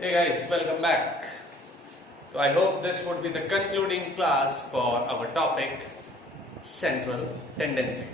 Hey guys, welcome back. So I hope this would be the concluding class for our topic central tendency.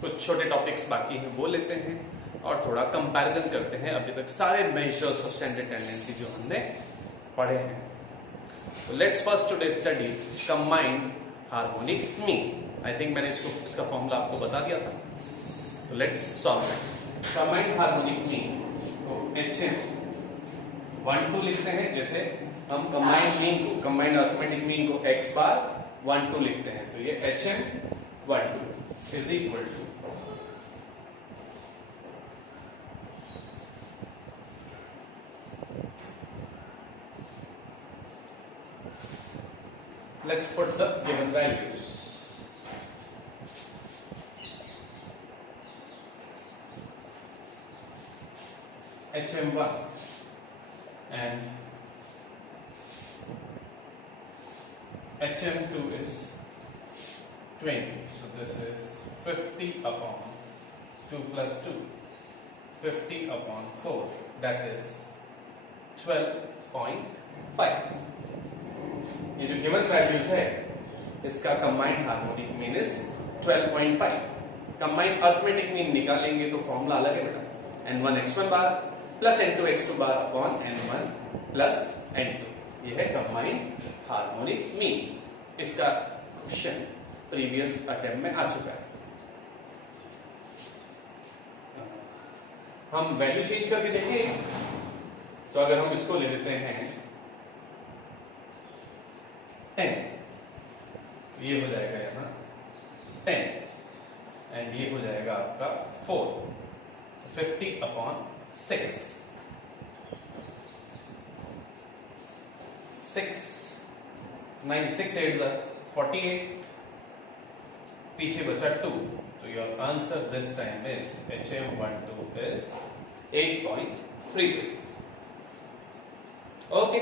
कुछ छोटे topics बाकी हैं वो लेते हैं और थोड़ा कंपैरिजन करते हैं अभी तक सारे मेजर्स ऑफ सेंट्रल टेंडेंसी जो हमने पढ़े हैं. So let's first today study combined harmonic mean. I think मैंने इसका फॉर्मूला आपको बता दिया था. तो let's solve it. Combined harmonic mean तो HM 1-2 लिखते हैं. जैसे हम कंबाइंड मीन को कंबाइंड अर्थमेटिक मीन को x बार 1-2 लिखते हैं तो ये HM 1-2 is equal to let's put the given values. HM1 and HM2 is 20. So this is 50 upon 2 plus 2. 50 upon 4. That is 12.5. ये जो given values है इसका combined harmonic mean is 12.5. combined arithmetic mean निकालेंगे तो फॉर्मूला अलग है बेटा. n1 x1 bar plus n2 x2 bar upon n1 plus n2. ये है कंबाइंड हार्मोनिक मीन. इसका क्वेश्चन प्रीवियस अटेम्प्ट में आ चुका है. हम वैल्यू चेंज करके देखें तो अगर हम इसको ले लेते हैं 10, ये हो जाएगा यहां 10 एंड ये हो जाएगा आपका 4. 50 अपॉन 6 9 6 8 48. पीछे बचा 2. तो your answer this time is HM12 is 8.33. Okay,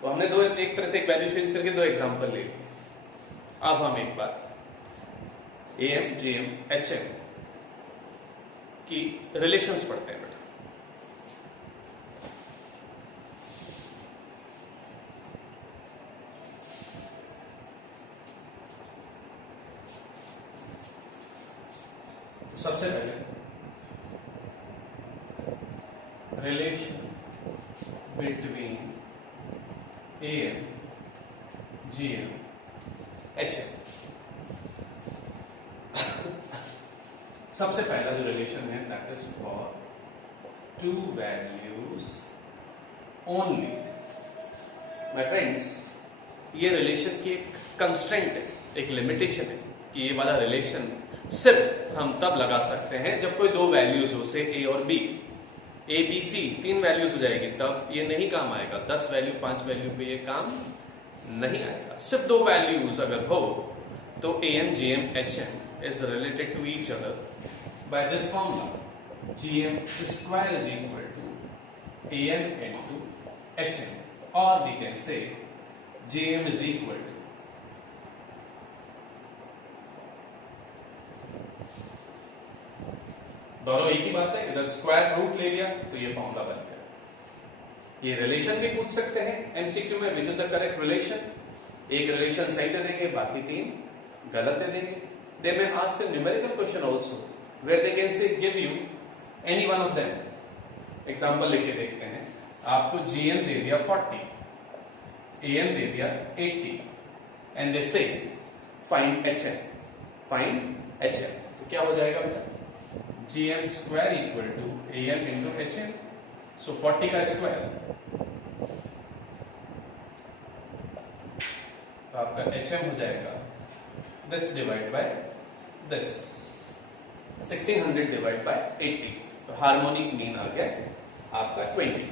तो हमने दो एक तरह से एक वैल्यू चेंज करके दो एग्जांपल ले लिए. अब हम एक बार AM GM HM की रिलेशंस पढ़ते हैं बेटा. तो सबसे पहले relation between AM GM HM. सबसे पहला जो रिलेशन है that is for to values only. My friends, ये रिलेशन की एक कंस्ट्रेंट है, एक लिमिटेशन है कि ये वाला रिलेशन सिर्फ हम तब लगा सकते हैं जब कोई दो वैल्यूज हो, से A और B. A B C 3 values हो जाएगी तब ये नहीं काम आएगा. 10 वैल्यू 5 वैल्यू पे ये काम नहीं आएगा. सिर्फ दो वैल्यूज अगर हो तो AM GM HM is related to each other by this formula. GM square is equal to AM into HM, or we can say GM is equal to दोनों एक ही बात है. इधर स्क्वायर रूट ले लिया तो ये फॉर्मूला बन गया. ये रिलेशन भी पूछ सकते हैं एमसीक्यू में, which is the correct relation. एक रिलेशन सही दे देंगे, बाकी 3 गलत दे देंगे. They may ask a numerical question also, where they can say give you any one of them. Example लेके देखते हैं. आपको GM दे दिया 40, AM दे दिया 80, and they say find HM. Find HM. तो क्या हो जाएगा बेटा? GM square equal to AM into HM. So 40 का स्क्वायर तो आपका HM हो जाएगा this divided by this 1600 divided by 80. तो हार्मोनिक मीन आ गया आपका 20.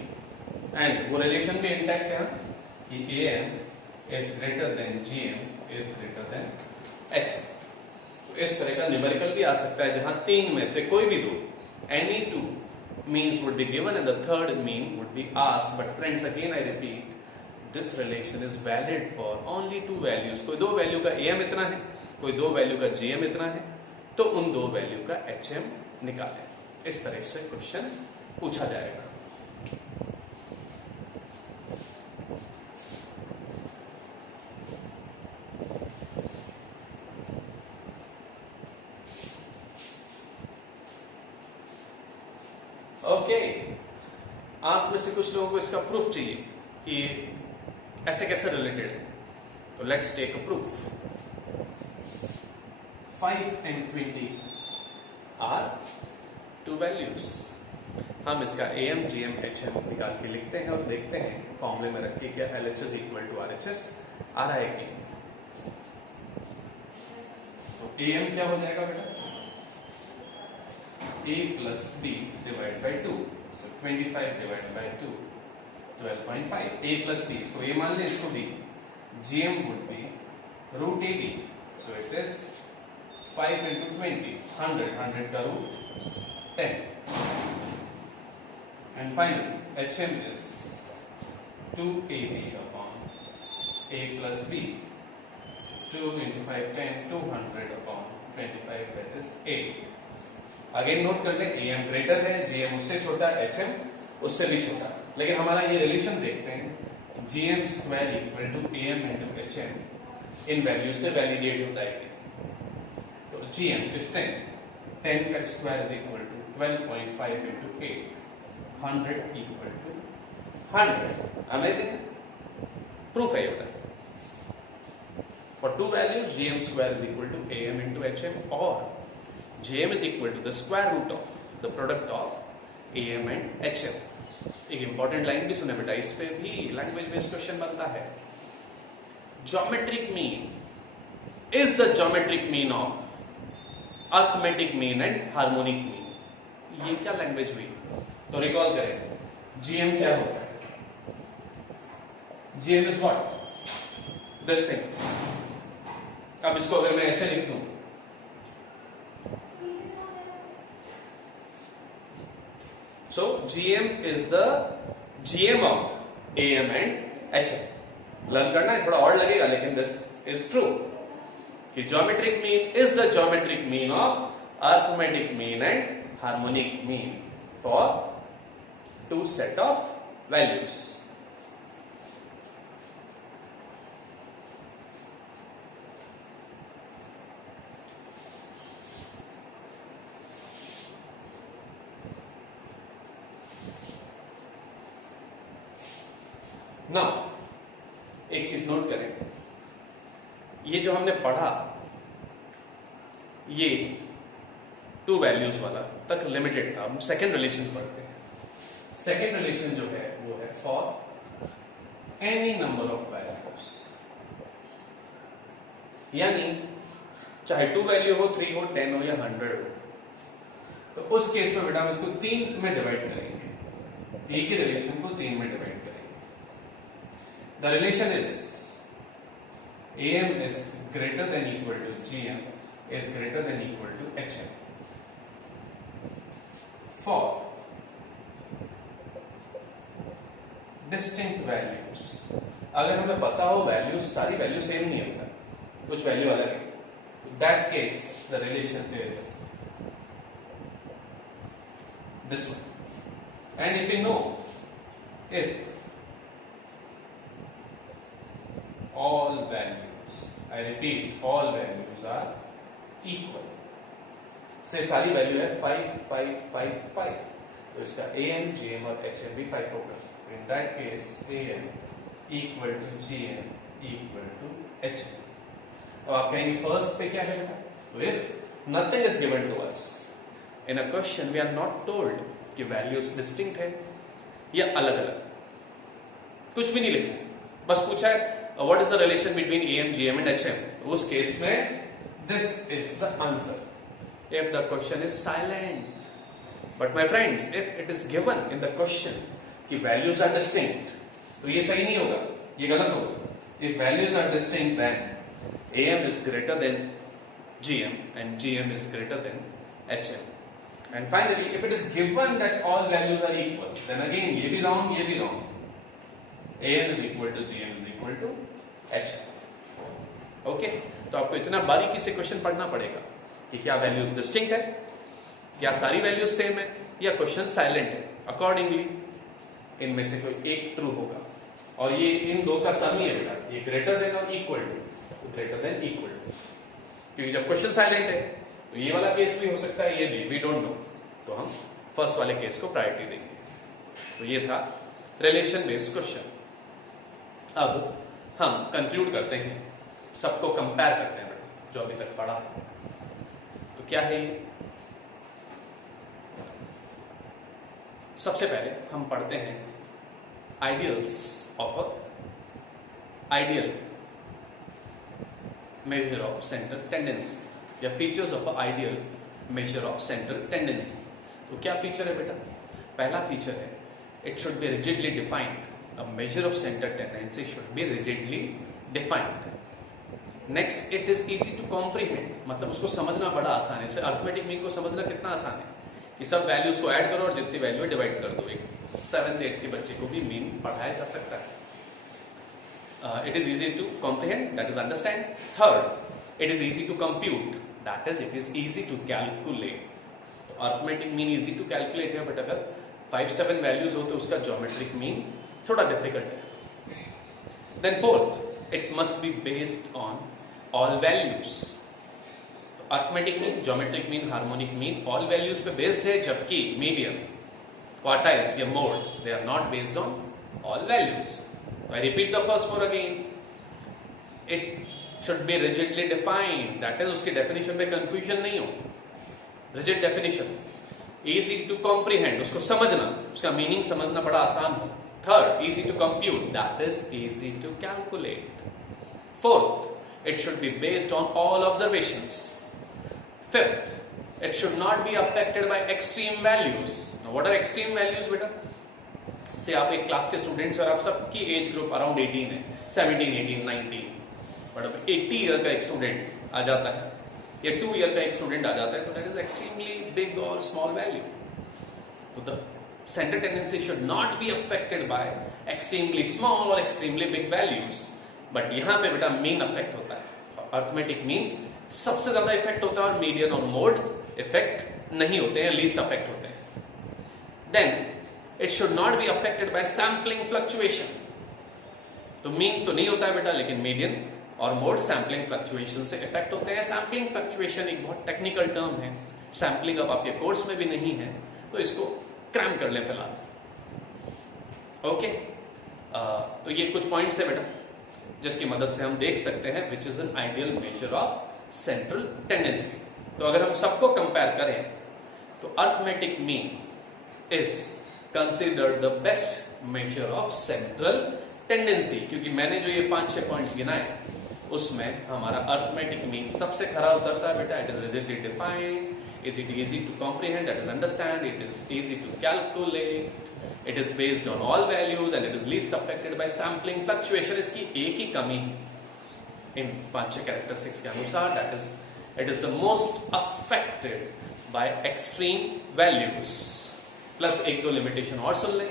एंड वो रिलेशन भी इंटैक्ट है कि AM is greater than GM is greater than HM. तो इस तरह का न्यूमेरिकल भी आ सकता है जहां 3 में से कोई भी दो, any 2 means would be given and the third mean would be asked. But friends, again I repeat, this relation is valid for only 2 values. कोई दो वैल्यू का AM इतना है, कोई दो वैल्यू का GM इतना है, तो उन दो वैल्यू का HM निकालें. इस तरह से क्वेश्चन पूछा जाएगा. आप में से कुछ लोगों को इसका प्रूफ चाहिए कि ऐसे कैसे रिलेटेड है, तो let's take a proof. 5 and 20 are two values. हम इसका AM, GM, HM निकाल के लिखते हैं और देखते हैं फॉर्मूले में रख के क्या LHS इक्वल टू RHS आ रहा है कि. तो AM क्या हो जाएगा बेटा? A plus B divided by 2. So 25 divided by 2, 12.5. A plus B, इसको A मान लें, इसको B. GM would be root AB. So it is 5 into 20, 100. 100 का root 10. And finally, HM is 2AB upon A plus B. 2 into 5, 10, 200 upon 25, that is 8. Again note कर लें, AM greater है, GM उससे छोटा, HM उससे भी छोटा. लेकिन हमारा ये रिलेशन देखते हैं, GM square equal to AM into HM इन वैल्यू से वैलिडेट होता है. तो GM इज 10. 10 का square is equal to 12.5 into 8. 100 equal to 100. Amazing. Proof है ये. For two values, GM square is equal to AM into HM, or GM is equal to the square root of the product of AM and HM. एक important line भी सुने बेटा, इस पे भी language based question बनता है. Geometric mean is the geometric mean of arithmetic mean and harmonic mean. ये क्या लैंग्वेज हुई? तो रिकॉल करें, GM क्या होता है? GM is what? This thing. अब इसको अगर मैं ऐसे लिख दूं, सो GM is the GM of AM and HM. Learn करना है, थोड़ा और लगेगा, लेकिन दिस इज ट्रू कि geometric mean is the geometric mean of arithmetic mean and harmonic mean for two set of values. Now, एक चीज नोट करें, ये जो हमने पढ़ा, ये टू वैल्यूज वाला तक लिमिटेड था. हम सेकेंड रिलेशन पढ़ते हैं. सेकेंड रिलेशन जो है वो है for any number of values. यानी चाहे 2 वैल्यू हो, 3 हो, 10 हो या 100 हो, तो उस केस में बेटा हम इसको 3 में डिवाइड करेंगे. एक ही रिलेशन को 3 में डिवाइड करेंगे. The relation is AM is greater than equal to GM is greater than equal to HM for distinct values. अगर हमें पता हो वैल्यूज, सारी वैल्यू सेम नहीं होता, कुछ वैल्यू अलग है, that case the relation is this one. And if you know, if all values, I repeat, all values are equal, से सारी वैल्यू है 5, 5, 5, 5, तो इसका AM, GM और HM भी 5 होगा. In that case, AM equal to GM equal to HM. तो आप कहेंगे फर्स्ट पे क्या है बेटा? तो if nothing is given to us in a question, we are not told कि values distinct है या अलग अलग, कुछ भी नहीं लिखा, बस पूछा है what is the relation between AM, GM and HM. उस केस में this is the answer if the question is silent. But my friends, if it is given in the question कि values are distinct, तो ये सही नहीं होगा, ये गलत होगा. If values are distinct, then AM is greater than GM and GM is greater than HM. And finally, if it is given that all values are equal, then again ये भी wrong, ये भी wrong. AM is equal to GM is equal to HM. Okay, तो आपको इतना बारीकी से question पढ़ना पड़ेगा कि क्या वैल्यूज डिस्टिंक्ट है, क्या सारी वैल्यूज सेम है, या क्वेश्चन साइलेंट है. अकॉर्डिंगली इनमें से कोई एक ट्रू होगा, और ये इन दो का सम ही है बेटा, ये ग्रेटर देन और equal to, greater than equal to. क्योंकि जब क्वेश्चन साइलेंट है तो ये वाला केस भी हो सकता है, ये भी, वी डोंट नो, तो हम फर्स्ट वाले केस को प्रायोरिटी देंगे. तो ये था रिलेशन बेस्ड क्वेश्चन। अब हम कंक्लूड करते हैं, सबको कंपेयर करते हैं बेटा जो अभी तक पढ़ा। तो क्या है ये? सबसे पहले हम पढ़ते हैं ideals of a ideal measure of central tendency या features of a ideal measure of central tendency. तो क्या फीचर है बेटा? पहला फीचर है it should be rigidly defined, a measure of central tendency should be rigidly defined. Next, it is easy to comprehend, मतलब उसको समझना बड़ा आसान है। अर्थमेटिक मीन को समझना कितना आसान है कि सब वैल्यूज को ऐड करो और जितनी वैल्यू डिवाइड कर दो। एक 7th 8th के बच्चे को भी मीन पढ़ाया जा सकता है। It is easy to comprehend, that is understand. Third, it is easy to compute, that is it is easy to calculate. तो arithmetic mean easy to calculate है, बट अगर 5-7 वैल्यूज हो तो उसका ज्योमेट्रिक मीन थोड़ा डिफिकल्ट है। Then fourth, it must be based on all values. तो arithmetic mean, geometric mean, harmonic mean all values पे बेस्ड है, जबकि मीडियन, क्वार्टाइल्स या mode they are not based on all values. I repeat the first four again. It should be rigidly defined. That is उसकी definition पे confusion नहीं हो। Rigid definition. Easy to comprehend. उसको समझना, उसका meaning समझना बड़ा आसान हो। Third, easy to compute. That is easy to calculate. Fourth, it should be based on all observations. Fifth, it should not be affected by extreme values. Now, what are extreme values, बेटा? से आप एक class के students और आप सबकी age group around 18 है, 17, 18, 19, but अब 80 ईयर का एक स्टूडेंट आ जाता है या 2 ईयर का एक स्टूडेंट आ जाता है, तो दैट इज एक्सट्रीमली बिग और स्मॉल वैल्यू। तो the central tendency should not be affected by extremely small और एक्सट्रीमली बिग वैल्यूज, बट यहाँ पे बेटा मीन अफेक्ट होता है। अर्थमेटिक मीन सबसे ज्यादा इफेक्ट होता है और मीडियन और मोड इफेक्ट नहीं होते हैं, लीस्ट अफेक्ट होते हैं। Then it should not be affected by sampling fluctuation. तो मीन तो नहीं होता है बेटा, लेकिन मीडियन और मोड सैम्पलिंग फ्लक्चुएशन से इफेक्ट होते हैं। सैम्पलिंग फ्लक्चुएशन एक बहुत टेक्निकल टर्म है, सैम्पलिंग अब आपके कोर्स में भी नहीं है, तो इसको क्रैम कर लें फिलहाल। ओके, तो ये कुछ पॉइंट्स है बेटा जिसकी मदद से हम देख सकते हैं which is an ideal measure of central tendency. तो अगर हम सबको कंपेयर करें तो arithmetic mean is considered the best measure of central tendency, क्योंकि मैंने जो ये 5-6 पॉइंट्स गिनाए उसमें हमारा अर्थमेटिक मीन सबसे खरा उतरता है बेटा। It is rigidly defined, is it easy to comprehend, that is understand, it is easy to calculate, it is based on all values and it is least affected by sampling fluctuation. इसकी एक ही कमी इन 5-6 characteristics के अनुसार, that is it is the most affected by extreme values. Plus 1-2 limitation और सुन ले,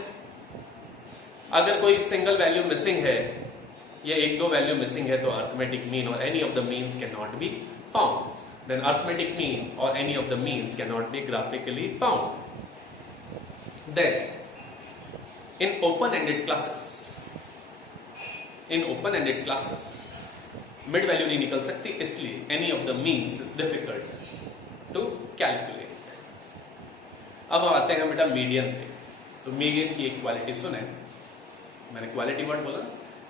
अगर कोई सिंगल वैल्यू मिसिंग है या 1-2 वैल्यू मिसिंग है तो अर्थमेटिक मीन और any of the means can not be found. Then arithmetic mean और any of the means can not be graphically found. Then in open ended classes mid value नहीं निकल सकती, इसलिए any of the means is difficult to calculate. अब आते हैं बेटा median पे। तो मीडियन की एक क्वालिटी सुने, मैंने क्वालिटी वर्ड बोला।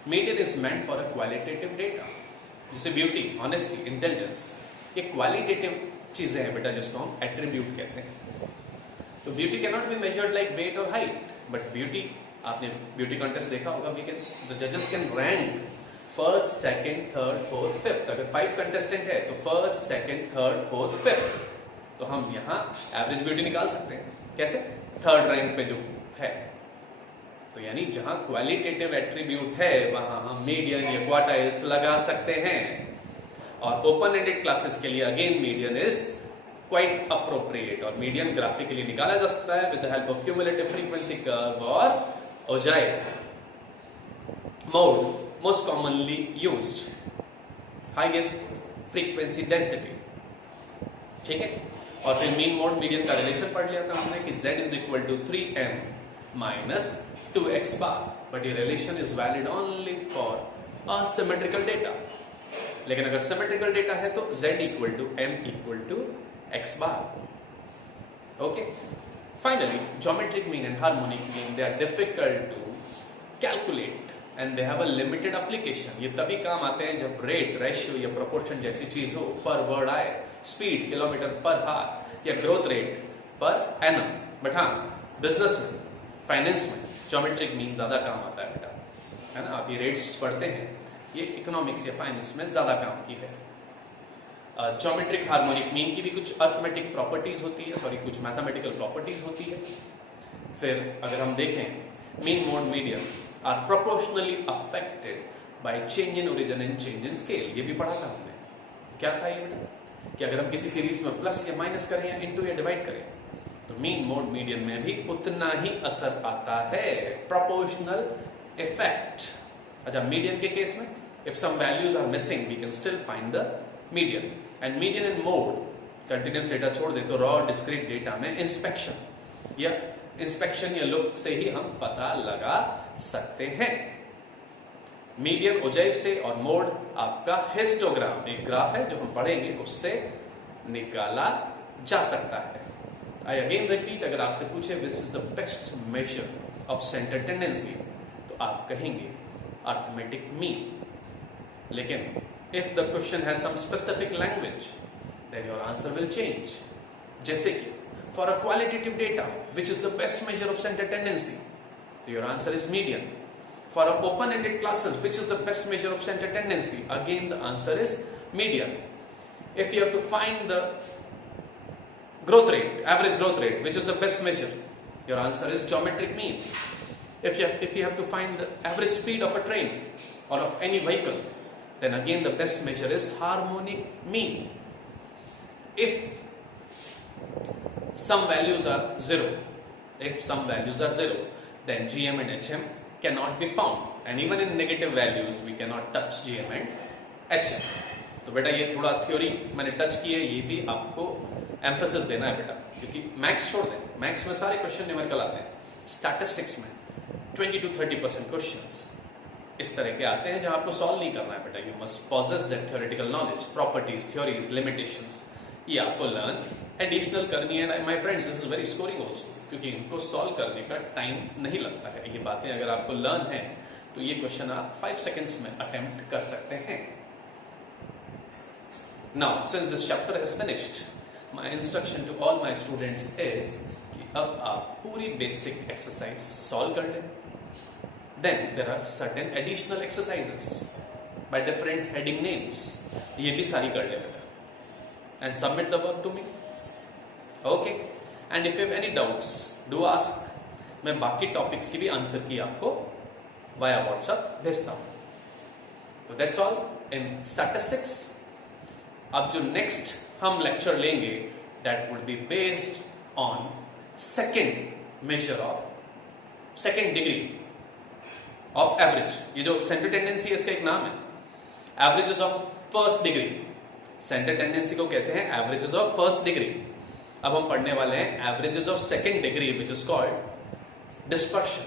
Median is meant for a qualitative data, जैसे ब्यूटी, ऑनेस्टी, इंटेलिजेंस, ये क्वालिटेटिव चीजें हैं बेटा जिसको हम एट्रीब्यूट कहते हैं। तो beauty can not be measured like weight और हाइट, बट ब्यूटी, आपने ब्यूटी कॉन्टेस्ट देखा होगा, वी कैन द जजेस can rank first, second, third, fourth, fifth. अगर 5 कंटेस्टेंट है तो first, second, third, fourth, fifth, तो हम यहाँ एवरेज ब्यूटी निकाल सकते हैं। कैसे? थर्ड रैंक पे जो है, तो यानी जहां क्वालिटेटिव एट्रीब्यूट है वहां हम मीडियन या क्वार्टाइल्स लगा सकते हैं। और ओपन एंडेड क्लासेस के लिए again median is quite appropriate, और मीडियन ग्राफिकली निकाला जा सकता है with the help of cumulative frequency curve और ogive mode, most commonly used highest frequency density. ठीक है, और फिर मीन मोड मीडियन का रिलेशन पढ़ लिया था हमने कि z is equal to 3m minus 2x bar, but ये relation is valid only for asymmetrical data. लेकिन अगर सिमेट्रिकल डेटा है तो z equal to m equal to x bar. Okay, Finally, geometric mean and harmonic mean, they are difficult to calculate and they have a limited application. ये तभी काम आते हैं जब रेट, रेशियो या प्रोपोर्शन जैसी चीज हो, पर वर्ड आए, स्पीड किलोमीटर पर हार या growth rate per annum. But हाँ, बिजनेस में, फाइनेंस में ज्योमेट्रिक मीन ज्यादा काम आता है बेटा, है ना. आप ये रेट्स पढ़ते हैं, ये इकोनॉमिक्स या फाइनेंस में ज्यादा काम की है. ज्योमेट्रिक हार्मोनिक मीन की भी कुछ अर्थमेटिक प्रॉपर्टीज होती है, सॉरी कुछ मैथमेटिकल प्रॉपर्टीज होती है. फिर अगर हम देखें, mean, mode, median are proportionally affected by change in origin and change in scale. ये भी पढ़ा था हमने. क्या था ये बेटा, कि अगर हम किसी सीरीज में प्लस या माइनस करें या इनटू या डिवाइड करें तो मीन, मोड, मीडियन में भी उतना ही असर आता है, प्रोपोर्शनल इफेक्ट. अच्छा, मीडियन के केस में if some values are missing we can still find the median. And median and mode continuous data छोड़ दे तो रॉ डिस्क्रीट डेटा में इंस्पेक्शन या लुक से ही हम पता लगा सकते हैं. मीडियन ओजाइव से और मोड आपका हिस्टोग्राम, एक ग्राफ है जो हम पढ़ेंगे, उससे निकाला जा सकता है. आई अगेन रिपीट, अगर आपसे पूछे which is the best measure of centre tendency तो आप कहेंगे अर्थमेटिक मीन. लेकिन if the question has some specific language then your answer will change. जैसे कि for a qualitative data which is the best measure of center tendency so your answer is median. For a open-ended classes which is the best measure of center tendency, again the answer is median. If you have to find the growth rate, average growth rate, which is the best measure, your answer is geometric mean. If you have to find the average speed of a train or of any vehicle, then again the best measure is harmonic mean. If some values are zero, then GM and HM cannot be found, and even in negative values we cannot touch GM and HM. तो बेटा ये थोड़ा theory मैंने touch की है, ये भी आपको एम्फेसिस देना है बेटा, क्योंकि मैथ्स छोड़ दें, मैथ्स में सारे क्वेश्चन न्यूमेरिकल आते हैं. स्टैटिस्टिक्स में 20 to 30% क्वेश्चंस इस तरह के आते हैं जहां आपको सॉल्व नहीं करना है बेटा. You must possess that theoretical knowledge, properties, theories, limitations, ये आपको लर्न एडिशनल करनी है. My friends, this is very scoring also, क्योंकि इनको सॉल्व करने का टाइम नहीं लगता है. ये बातें अगर आपको लर्न है तो ये क्वेश्चन आप 5 सेकेंड्स में अटेम्प्ट कर सकते हैं. Now since this chapter is finished, my instruction to all my students is कि अब आप पूरी बेसिक एक्सरसाइज सॉल्व कर लें. Then there are certain additional exercises by different heading names. ये भी सारी कर ले बेटा. And submit the work to me. Okay. And if you have any doubts, do ask. मैं बाकी टॉपिक्स की भी आंसर की आपको via WhatsApp भेजता हूँ. तो that's all in statistics. अब जो next हम लेक्चर लेंगे that would be based on second measure of second degree of average. ये जो सेंटर टेंडेंसी है इसका एक नाम है, averages of first degree. Centre tendency को कहते हैं एवरेजेस ऑफ फर्स्ट डिग्री. अब हम पढ़ने वाले हैं averages of second degree which is called dispersion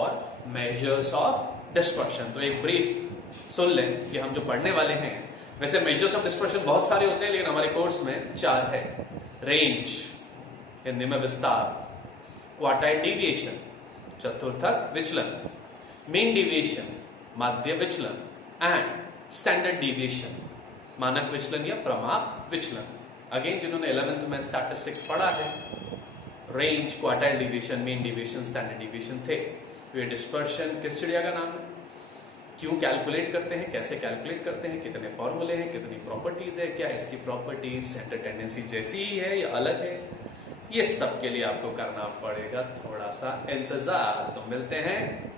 और मेजर्स ऑफ डिस्पर्शन. तो एक ब्रीफ सुन लें कि हम जो पढ़ने वाले हैं. वैसे मेजर्स ऑफ डिस्पर्शन बहुत सारे होते हैं, लेकिन हमारे कोर्स में 4 है. रेंज, हिंदी में विस्तार, क्वार्टाइल डिविएशन, चतुर्थक विचलन, मीन डिविएशन, माध्य विचलन, एंड स्टैंडर्ड डिविएशन, मानक विचलन या प्रमाप विचलन. अगेन जिन्होंने 11th में स्टैटिस्टिक्स पढ़ा है, range, quartile deviation, mean deviation, standard deviation थे. तो ये डिस्पर्शन किस चिड़िया का नाम है, क्यों कैलकुलेट करते हैं, कैसे कैलकुलेट करते हैं, कितने फॉर्मूले हैं, कितनी प्रॉपर्टीज है, क्या इसकी प्रॉपर्टीज सेंटर टेंडेंसी जैसी ही है या अलग है, ये सब के लिए आपको करना पड़ेगा थोड़ा सा इंतजार. तो मिलते हैं